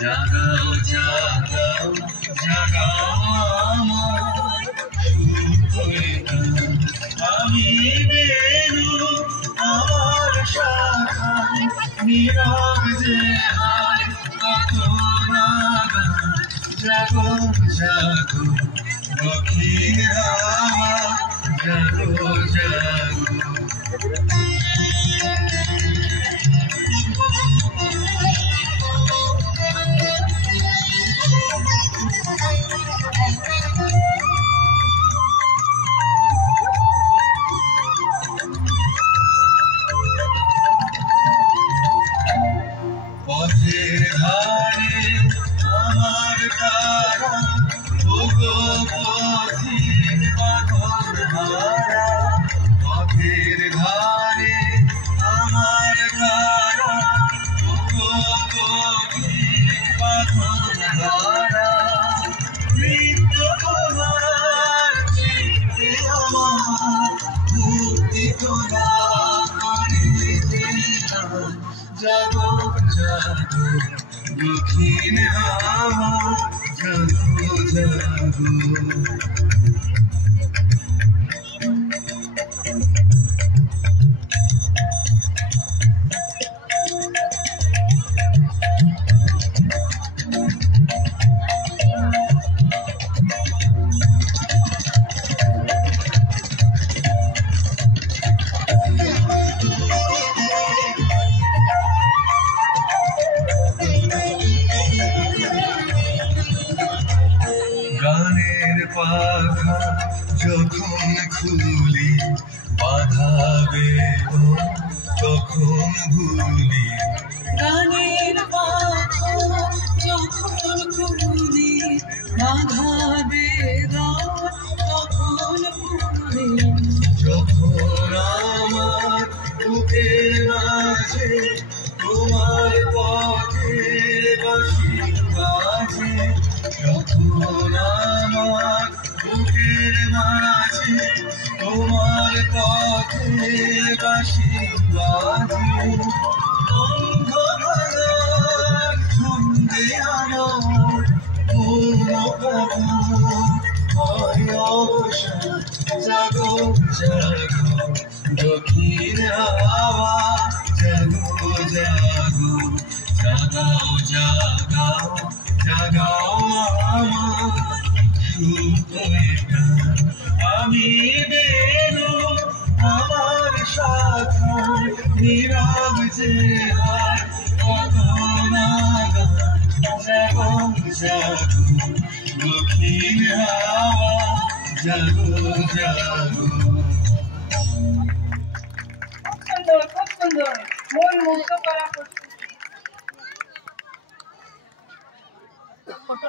জাগাও জাগাও জাগাও আমার আমি বেরু আমার শাখায় নীরব যে হায় কত নাগা জাগো জাগো দক্ষিণ হাওয়া জাগো জাগো পথের ধারে আমার তারা ওগো পথিক পাথর হারা পথের ধারে আমার তারা ওগো পথিক পাথর হারা মৃত্যু তোমার চিত্তে আমার মুক্তি তোরা করিতে জাগো জাগো দক্ষিণ হাওয়া জাগো জাগো গানের পাখা যখন খুলি বাধা বেদন তখন ভুলি গানের পাখা যখন খুলি বাধা বেদন তখন ভুলি যখন আমার বুকের মাঝে তোমার পথের বাঁশি বাজে যখন আমার বুকের মাঝে তোমার পথের বাঁশি বাজে অন্ধকার ছন্দে আমার জাগো জাগো দক্ষিণ হাওয়া জাগো জাগো জাগাও জাগাও জাগাও আমার আমি বেরু আমার শাখায় নীরব যে হায় কত নাগা জাগো জাগো দক্ষিণ হাওয়া জাগো জাগো খুব সুন্দর মন মুগ্ধ করা ফটো